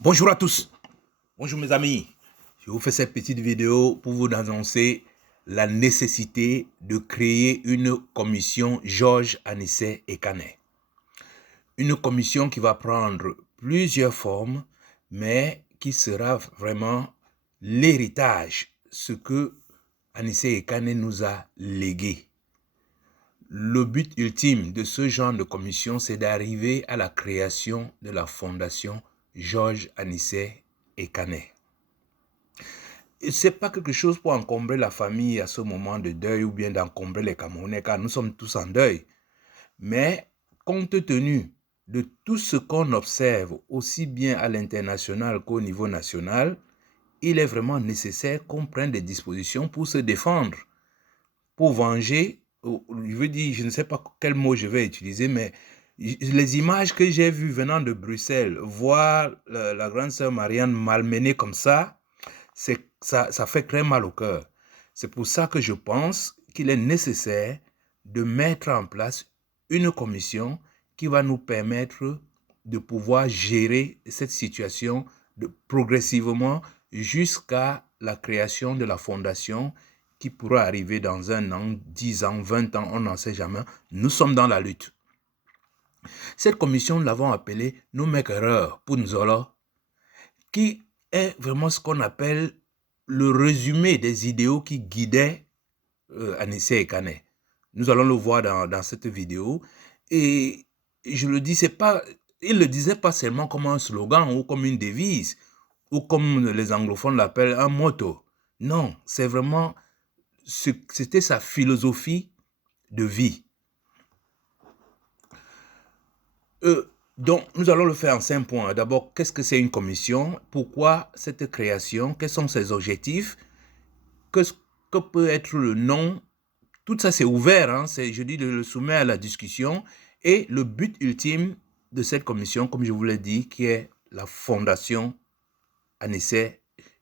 Bonjour à tous, bonjour mes amis. Je vous fais cette petite vidéo pour vous annoncer la nécessité de créer une commission Georges Anissé Ekane. Une commission qui va prendre plusieurs formes, mais qui sera vraiment l'héritage, ce que Anissé Ekane nous a légué. Le but ultime de ce genre de commission, c'est d'arriver à la création de la fondation Georges Anissé Ekane. Ce n'est pas quelque chose pour encombrer la famille à ce moment de deuil ou bien d'encombrer les Camerounais, car nous sommes tous en deuil. Mais compte tenu de tout ce qu'on observe, aussi bien à l'international qu'au niveau national, il est vraiment nécessaire qu'on prenne des dispositions pour se défendre, pour venger. Je veux dire, je ne sais pas quel mot je vais utiliser, mais les images que j'ai vues venant de Bruxelles, voir la grande sœur Marianne malmenée comme ça fait très mal au cœur. C'est pour ça que je pense qu'il est nécessaire de mettre en place une commission qui va nous permettre de pouvoir gérer cette situation progressivement jusqu'à la création de la fondation qui pourra arriver dans 1 an, 10 ans, 20 ans, on n'en sait jamais. Nous sommes dans la lutte. Cette commission, nous l'avons appelée No Make Erreur pour Nzolo, qui est vraiment ce qu'on appelle le résumé des idéaux qui guidaient Anissé Ekane. Nous allons le voir dans cette vidéo. Et je le dis, il ne le disait pas seulement comme un slogan ou comme une devise, ou comme les anglophones l'appellent, un motto. Non, c'est vraiment, c'était sa philosophie de vie. Donc, nous allons le faire en 5 points. D'abord, qu'est-ce que c'est une commission? Pourquoi cette création? Quels sont ses objectifs? Que peut être le nom? Tout ça, c'est ouvert. Hein? Je dis de le soumettre à la discussion. Et le but ultime de cette commission, comme je vous l'ai dit, qui est la fondation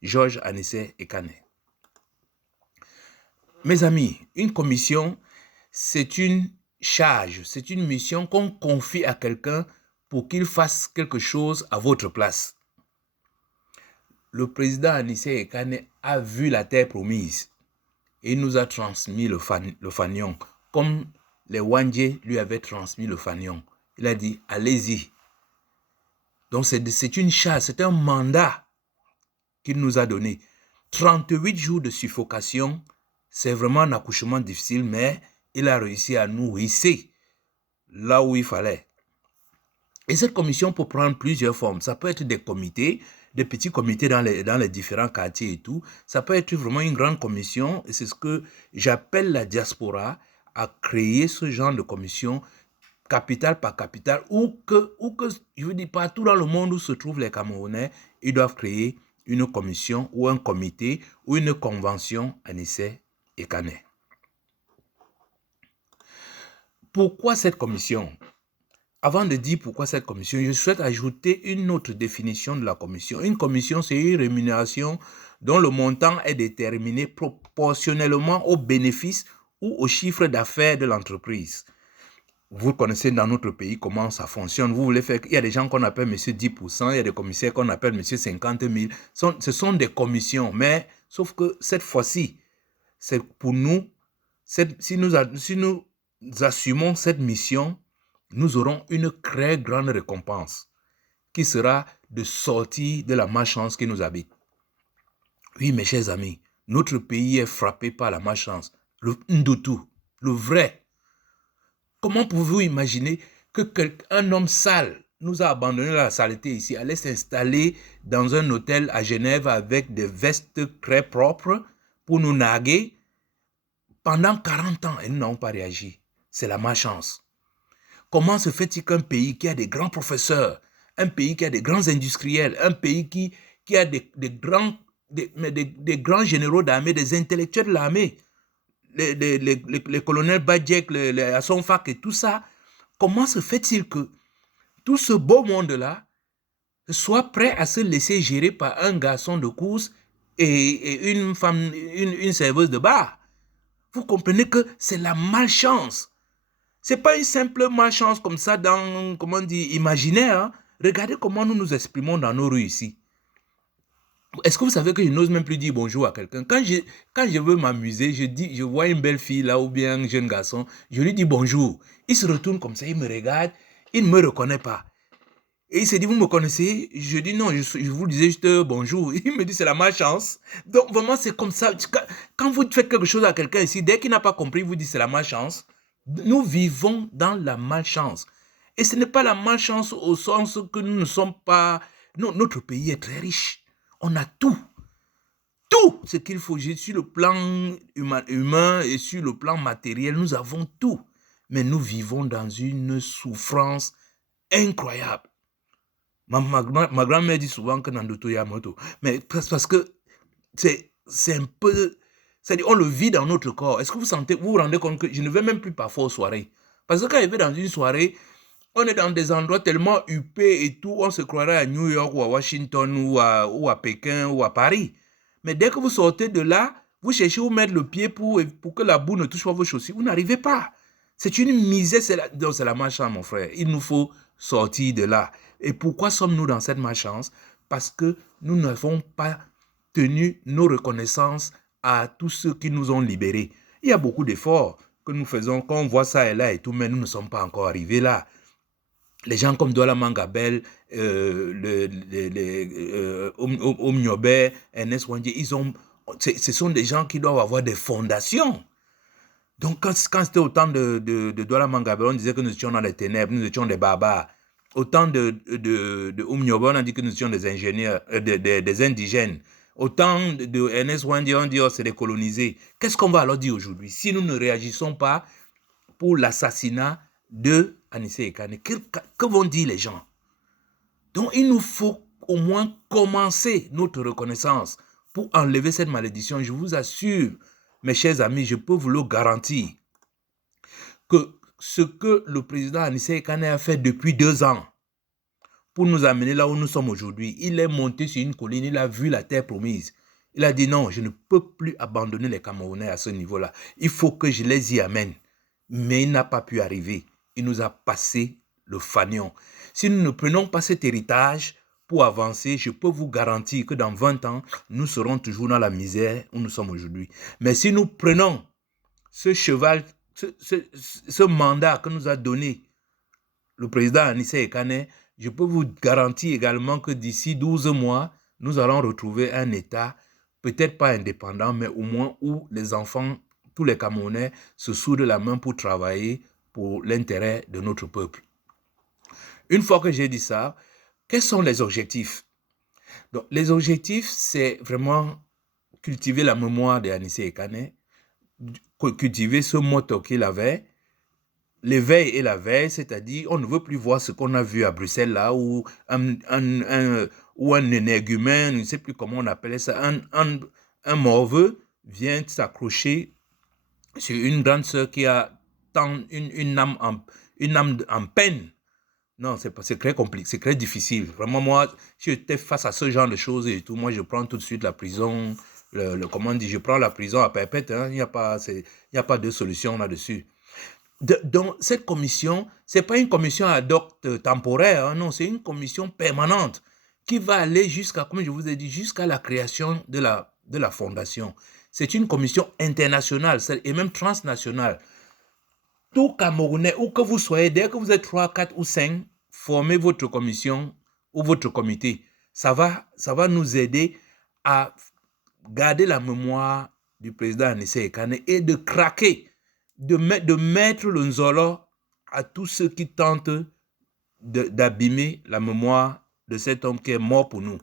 Georges Anissé Ekane. Mes amis, une commission, c'est une charge, c'est une mission qu'on confie à quelqu'un pour qu'il fasse quelque chose à votre place. Le président Anissé Ekane a vu la terre promise et nous a transmis le fanion, comme les Wandje lui avaient transmis le fanion. Il a dit, allez-y. Donc c'est une charge, c'est un mandat qu'il nous a donné. 38 jours de suffocation, c'est vraiment un accouchement difficile, mais il a réussi à nous hisser là où il fallait. Et cette commission peut prendre plusieurs formes. Ça peut être des comités, des petits comités dans les différents quartiers et tout. Ça peut être vraiment une grande commission, et c'est ce que j'appelle la diaspora, à créer ce genre de commission, capitale par capitale, ou que, je veux dire, partout dans le monde où se trouvent les Camerounais, ils doivent créer une commission ou un comité ou une convention Anissé Ekane. Pourquoi cette commission? Avant de dire pourquoi cette commission, je souhaite ajouter une autre définition de la commission. Une commission, c'est une rémunération dont le montant est déterminé proportionnellement aux bénéfices ou au chiffre d'affaires de l'entreprise. Vous connaissez dans notre pays comment ça fonctionne. Vous voulez faire... Il y a des gens qu'on appelle monsieur 10%, il y a des commissaires qu'on appelle monsieur 50 000. Ce sont des commissions, mais sauf que cette fois-ci, c'est pour nous, si nous assumons cette mission, nous aurons une très grande récompense qui sera de sortir de la malchance qui nous habite. Oui, mes chers amis, notre pays est frappé par la malchance, le Ndutu, le vrai. Comment pouvez-vous imaginer qu'un homme sale nous a abandonné la saleté ici, allait s'installer dans un hôtel à Genève avec des vestes très propres pour nous narguer pendant 40 ans et nous n'avons pas réagi? C'est la malchance. Comment se fait-il qu'un pays qui a des grands professeurs, un pays qui a des grands industriels, un pays qui a des grands généraux d'armée, des intellectuels de l'armée, les colonels Badjek, les Hassan Fak et tout ça, comment se fait-il que tout ce beau monde-là soit prêt à se laisser gérer par un garçon de course et une femme, une serveuse de bar? Vous comprenez que c'est la malchance. Ce n'est pas une simple malchance comme ça dans, comment on dit, imaginaire. Hein? Regardez comment nous nous exprimons dans nos rues ici. Est-ce que vous savez que je n'ose même plus dire bonjour à quelqu'un? Quand je veux m'amuser, je vois une belle fille là ou bien un jeune garçon, je lui dis bonjour. Il se retourne comme ça, il me regarde, il ne me reconnaît pas. Et il se dit, vous me connaissez? Je dis non, je vous disais juste bonjour. Il me dit, c'est la malchance. Donc vraiment, c'est comme ça. Quand vous faites quelque chose à quelqu'un ici, dès qu'il n'a pas compris, vous dites c'est la malchance. Nous vivons dans la malchance. Et ce n'est pas la malchance au sens que nous ne sommes pas... Non, notre pays est très riche. On a tout. Tout ce qu'il faut. Sur le plan humain et sur le plan matériel, nous avons tout. Mais nous vivons dans une souffrance incroyable. Ma grand-mère dit souvent que Nandoto Yamoto. Mais parce que c'est un peu... C'est-à-dire, on le vit dans notre corps. Est-ce que vous vous rendez compte que je ne vais même plus parfois aux soirées? Parce que quand je vais dans une soirée, on est dans des endroits tellement huppés et tout, on se croirait à New York ou à Washington ou à Pékin ou à Paris. Mais dès que vous sortez de là, vous cherchez où mettre le pied pour que la boue ne touche pas vos chaussures. Vous n'arrivez pas. C'est une misère. C'est la malchance, mon frère. Il nous faut sortir de là. Et pourquoi sommes-nous dans cette malchance? Parce que nous n'avons pas tenu nos reconnaissances à tous ceux qui nous ont libérés. Il y a beaucoup d'efforts que nous faisons quand on voit ça et là et tout, mais nous ne sommes pas encore arrivés là. Les gens comme Douala Mangabel, Omniobe, Ernest Wandje, ce sont des gens qui doivent avoir des fondations. Donc, quand c'était au temps de Douala Mangabel, on disait que nous étions dans les ténèbres, nous étions des barbares. Au temps de Omniobe, on a dit que nous étions des ingénieurs, des indigènes. Au temps de Ernest Wandje, on dit que c'est des colonisés. Qu'est-ce qu'on va alors dire aujourd'hui? Si nous ne réagissons pas pour l'assassinat de Anissé Ekane, que vont dire les gens? Donc, il nous faut au moins commencer notre reconnaissance pour enlever cette malédiction. Je vous assure, mes chers amis, je peux vous le garantir, que ce que le président Anissé Ekane a fait depuis 2 ans pour nous amener là où nous sommes aujourd'hui, il est monté sur une colline, il a vu la terre promise. Il a dit non, je ne peux plus abandonner les Camerounais à ce niveau-là. Il faut que je les y amène. Mais il n'a pas pu arriver. Il nous a passé le fanion. Si nous ne prenons pas cet héritage pour avancer, je peux vous garantir que dans 20 ans, nous serons toujours dans la misère où nous sommes aujourd'hui. Mais si nous prenons ce cheval, ce mandat que nous a donné le président Anissé Ekane, je peux vous garantir également que d'ici 12 mois, nous allons retrouver un État, peut-être pas indépendant, mais au moins où les enfants, tous les Camerounais, se soudent la main pour travailler pour l'intérêt de notre peuple. Une fois que j'ai dit ça, quels sont les objectifs? Donc, les objectifs, c'est vraiment cultiver la mémoire d'Anissé Ekane, cultiver ce motto qu'il avait, l'éveil et la veille, c'est-à-dire on ne veut plus voir ce qu'on a vu à Bruxelles là, où un énergumène, je ne sais plus comment on appelait ça, un morveux vient s'accrocher sur une grande sœur qui a une âme en peine. Non, c'est très compliqué, c'est très difficile. Vraiment, moi, si j'étais face à ce genre de choses et tout, moi, je prends tout de suite la prison, comment on dit, je prends la prison à perpète, hein, il n'y a pas de solution là-dessus. Donc, cette commission, ce n'est pas une commission ad hoc temporaire, hein, non, c'est une commission permanente qui va aller jusqu'à, comme je vous ai dit, jusqu'à la création de la fondation. C'est une commission internationale et même transnationale. Tout Camerounais, où que vous soyez, dès que vous êtes 3, 4 ou 5, formez votre commission ou votre comité. Ça va nous aider à garder la mémoire du président Anissé Ekane et de craquer, de mettre le nzolo à tous ceux qui tentent d'abîmer la mémoire de cet homme qui est mort pour nous.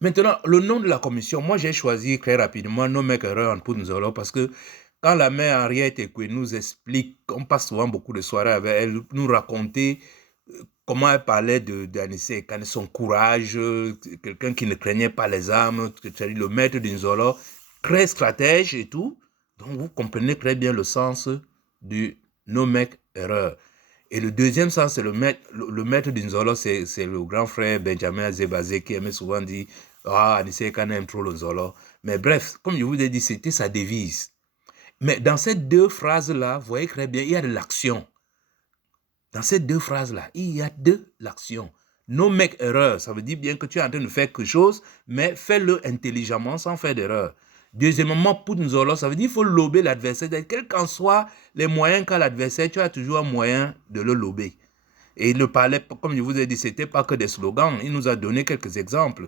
Maintenant, le nom de la commission, moi j'ai choisi très rapidement No Make Erreur en Nzolo parce que quand la mère Henriette Ekwe nous explique, on passe souvent beaucoup de soirées avec elle, nous raconter comment elle parlait d'Anissé Ekane, son courage, quelqu'un qui ne craignait pas les armes, le maître d'Nzolo, très stratège et tout. Donc vous comprenez très bien le sens du No Make Erreur. Et le deuxième sens, c'est le maître d'Nzolo, c'est le grand frère Benjamin Azebazé qui aimait souvent dire « Ah, Anissé Ekane aime trop le Nzolo ». Mais bref, comme je vous ai dit, c'était sa devise. Mais dans ces 2 phrases-là, vous voyez très bien, il y a de l'action. Dans ces deux phrases-là, il y a de l'action. No make erreur, ça veut dire bien que tu es en train de faire quelque chose, mais fais-le intelligemment sans faire d'erreur. Deuxièmement, Punzolo, ça veut dire qu'il faut lober l'adversaire. Quels qu'en soient les moyens qu'a l'adversaire, tu as toujours un moyen de le lober. Et il ne parlait pas, comme je vous ai dit, ce n'était pas que des slogans. Il nous a donné quelques exemples.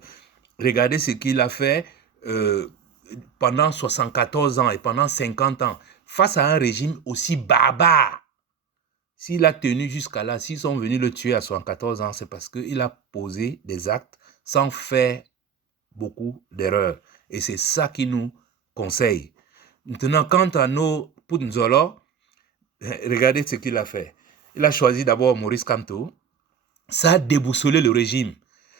Regardez ce qu'il a fait pendant 74 ans et pendant 50 ans, face à un régime aussi barbare. S'il a tenu jusqu'à là, s'ils sont venus le tuer à 74 ans, c'est parce qu'il a posé des actes sans faire beaucoup d'erreurs. Et c'est ça qu'il nous conseille. Maintenant, quant à nos Punzolo, regardez ce qu'il a fait. Il a choisi d'abord Maurice Kamto. Ça a déboussolé le régime.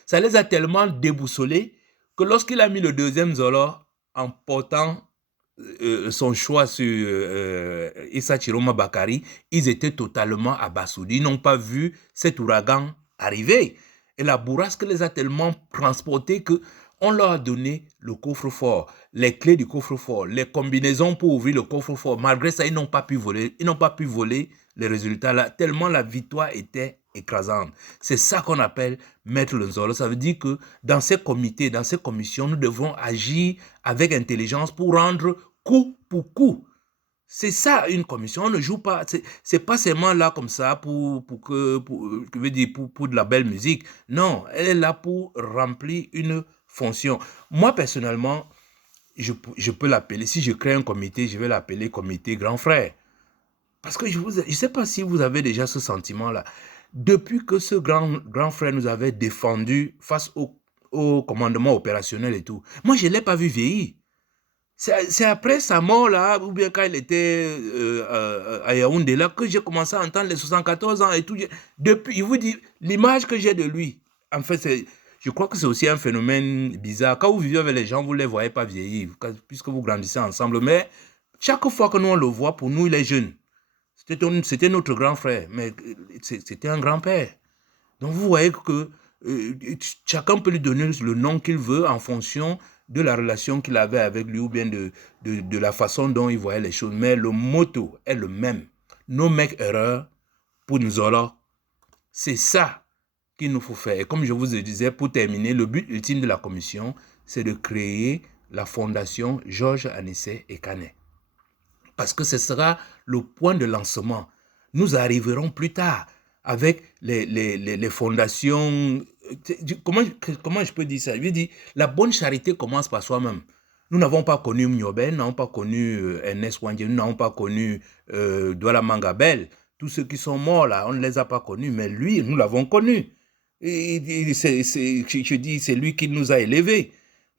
Ça les a tellement déboussolés que lorsqu'il a mis le deuxième Zolo en portant son choix sur Issa Chiroma Bakari, ils étaient totalement abasourdis. Ils n'ont pas vu cet ouragan arriver. Et la bourrasque les a tellement transportés qu'on leur a donné le coffre-fort, les clés du coffre-fort, les combinaisons pour ouvrir le coffre-fort. Malgré ça, ils n'ont pas pu voler. Ils n'ont pas pu voler les résultats là, tellement la victoire était écrasante. C'est ça qu'on appelle mettre le Nzolo. Ça veut dire que dans ces comités, dans ces commissions, nous devons agir avec intelligence pour rendre coup pour coup. C'est ça une commission. On ne joue pas. C'est pas seulement là comme ça pour de la belle musique. Non, elle est là pour remplir une fonction. Moi, personnellement, je peux l'appeler, si je crée un comité, je vais l'appeler comité grand frère. Parce que je ne sais pas si vous avez déjà ce sentiment-là. Depuis que ce grand frère nous avait défendu face au commandement opérationnel et tout, moi, je ne l'ai pas vu vieillir. C'est après sa mort, là, ou bien quand il était à Yaoundé, là, que j'ai commencé à entendre les 74 ans et tout. Depuis, je vous dis, l'image que j'ai de lui, en fait, je crois que c'est aussi un phénomène bizarre. Quand vous vivez avec les gens, vous ne les voyez pas vieillir, puisque vous grandissez ensemble. Mais chaque fois que nous, on le voit, pour nous, il est jeune. C'était notre grand frère, mais c'était un grand-père. Donc vous voyez que chacun peut lui donner le nom qu'il veut en fonction de la relation qu'il avait avec lui ou bien de la façon dont il voyait les choses. Mais le motto est le même. No make erreur pour Nzolo. C'est ça qu'il nous faut faire. Et comme je vous le disais, pour terminer, le but ultime de la commission, c'est de créer la fondation Georges Anissé Ekane. Parce que ce sera le point de lancement. Nous arriverons plus tard avec les fondations. Comment je peux dire ça? Je veux dire, la bonne charité commence par soi-même. Nous n'avons pas connu Mnyoben, nous n'avons pas connu Ernest Wandje, nous n'avons pas connu Douala Mangabel. Tous ceux qui sont morts là, on ne les a pas connus, mais lui, nous l'avons connu. Je dis, c'est lui qui nous a élevés.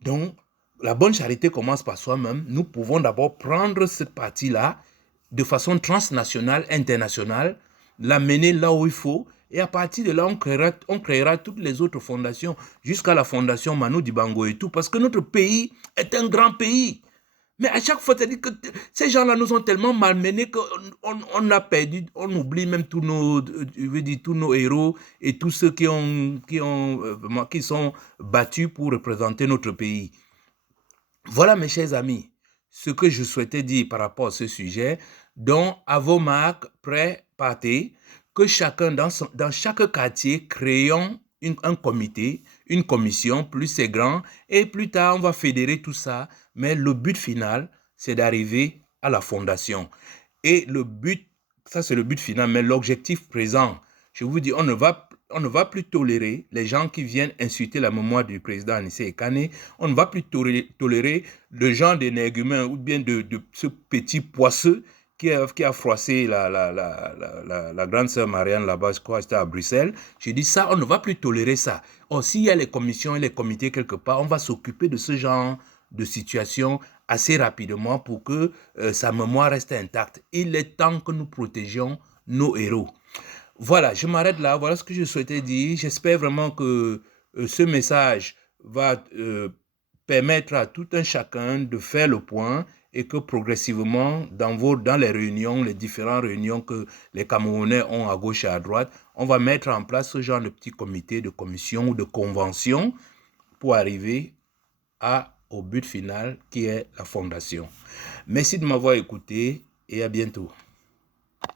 Donc, la bonne charité commence par soi-même. Nous pouvons d'abord prendre cette partie-là de façon transnationale, internationale, l'amener là où il faut, et à partir de là, on créera toutes les autres fondations, jusqu'à la fondation Manu Dibango et tout, parce que notre pays est un grand pays. Mais à chaque fois, c'est-à-dire que ces gens-là nous ont tellement malmenés qu'on a perdu, on oublie même tous nos héros et tous ceux qui sont battus pour représenter notre pays. Voilà, mes chers amis, ce que je souhaitais dire par rapport à ce sujet. Donc, à vos marques, prêts, partez, que chacun, dans chaque quartier, créons un comité, une commission, plus c'est grand, et plus tard, on va fédérer tout ça. Mais le but final, c'est d'arriver à la fondation. Et le but, ça c'est le but final, mais l'objectif présent, je vous dis, on ne va plus tolérer les gens qui viennent insulter la mémoire du président Anissé Ekane. On ne va plus tolérer le genre d'énergumène ou bien de ce petit poisseux qui a froissé la grande sœur Marianne là-bas, je crois, c'était à Bruxelles. Je dis ça, on ne va plus tolérer ça. Or, s'il y a les commissions et les comités quelque part, on va s'occuper de ce genre de situation assez rapidement pour que sa mémoire reste intacte. Il est temps que nous protégions nos héros. Voilà, je m'arrête là. Voilà ce que je souhaitais dire. J'espère vraiment que ce message va permettre à tout un chacun de faire le point et que progressivement, dans les réunions, les différentes réunions que les Camerounais ont à gauche et à droite, on va mettre en place ce genre de petits comités, de commissions ou de conventions pour arriver au but final qui est la fondation. Merci de m'avoir écouté et à bientôt.